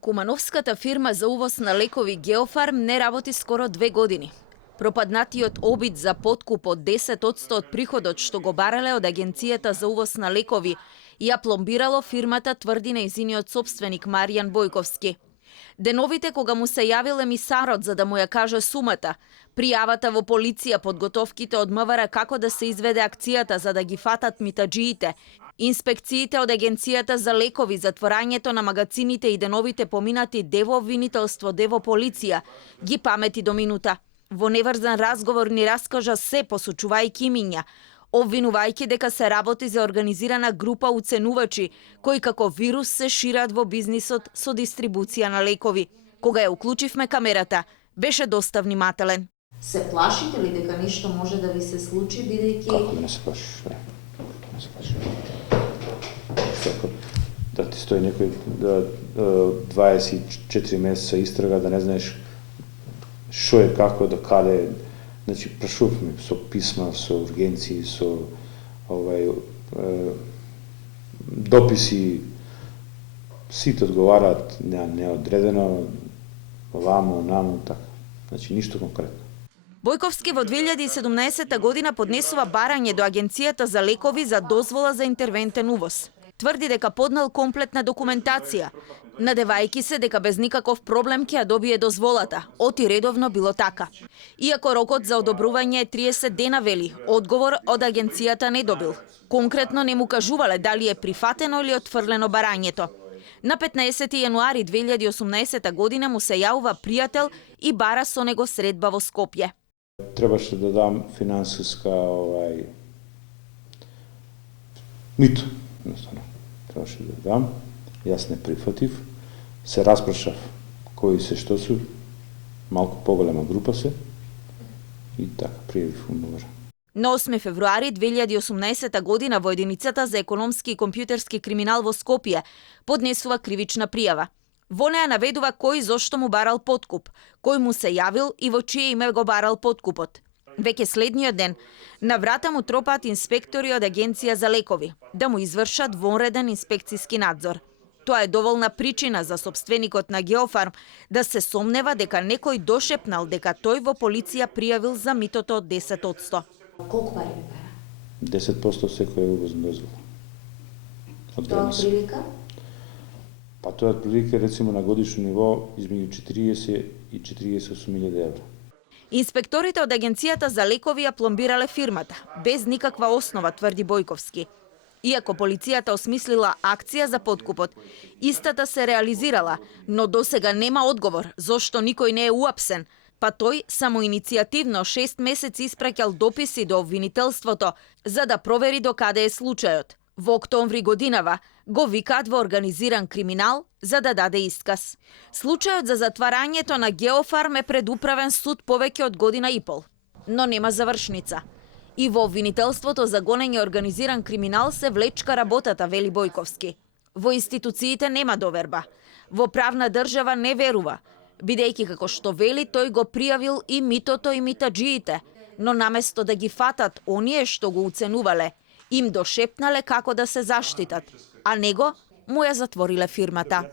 Кумановската фирма за увоз на лекови Геофарм не работи скоро 2 години. Пропаднатиот обид за подкуп од 10% од приходот што го барале од Агенцијата за увоз на лекови ја пломбирало фирмата, тврди нејзиниот сопственик Маријан Бојковски. Деновите кога му се јавил емисарот за да му ја каже сумата, пријавата во полиција, подготовките од МВР како да се изведе акцијата за да ги фатат митаџиите, инспекциите од Агенцијата за лекови, затворањето на магацините и деновите поминати дево обвинителство, дево полиција, ги памети до минута. Во неврзан разговор ни раскажа се посочувајќи имиња, обвинувајќи дека се работи за организирана група уценувачи кои како вирус се шират во бизнисот со дистрибуција на лекови. Кога ја уклучивме камерата, беше доста внимателен. Се плашите ли дека нешто може да ви се случи, бидејќи... Како да не се плашиш? Не се плашиш. Да ти стои некој 24 месеца истрага, да не знаеш што е, како, до каде. Значи, прашуваме со писма, со ургенции, со дописи, сите одговараат неодредено, вамо, намо, така. Значи, ништо конкретно. Бојковски во 2017 година поднесува барање до Агенцијата за лекови за дозвола за интервентен увоз. Тврди дека поднел комплетна документација, надевајќи се дека без никаков проблем ќе ја добие дозволата. Оти редовно било така. Иако рокот за одобрување е 30 дена, вели, одговор од агенцијата не добил. Конкретно не му кажувале дали е прифатено или отфрлено барањето. На 15 јануари 2018 година му се јавува пријател и бара со него средба во Скопје. Требаше да дам финансиска мито, едноставно. Требаше да дам, јас не прифатив, се распрашав кои се што су, малку поголема група се и така пријавив МВР. На 8 февруари 2018 година во единицата за економски и компјутерски криминал во Скопје поднесува кривична пријава. Во неа наведува кој зошто му барал подкуп, кој му се јавил и во чие име го барал подкупот. Веќе следниот ден, на врата му тропаат инспектори од Агенција за лекови, да му извршат вонреден инспекциски надзор. Тоа е доволна причина за сопственикот на Геофарм да се сомнева дека некој дошепнал дека тој во полиција пријавил за митото од 10%. Колку пари ви бара? 10% секој увозна дозвола. Тоа прилика? Па тоа е прилика, рецимо, на годишно ниво измеѓу 40 и 48.000 евра. Инспекторите од Агенцијата за лекови ја пломбирале фирмата, без никаква основа, тврди Бојковски. Иако полицијата осмислила акција за подкупот, истата се реализирала, но досега нема одговор зошто никој не е уапсен, па тој самоиницијативно 6 месеци испраќал дописи до обвинителството за да провери до каде е случајот. Во октомври годинава го викаат во организиран криминал за да даде исказ. Случајот за затварањето на Геофарм е пред управен суд повеќе од година и пол, но нема завршница. И во обвинителството за гонење организиран криминал се влечка работата, вели Бојковски. Во институциите нема доверба. Во правна држава не верува, бидејќи како што вели тој го пријавил и митото и митаџиите, но наместо да ги фатат оние што го уценувале, им дошепнале како да се заштитат, а него му ја затвориле фирмата.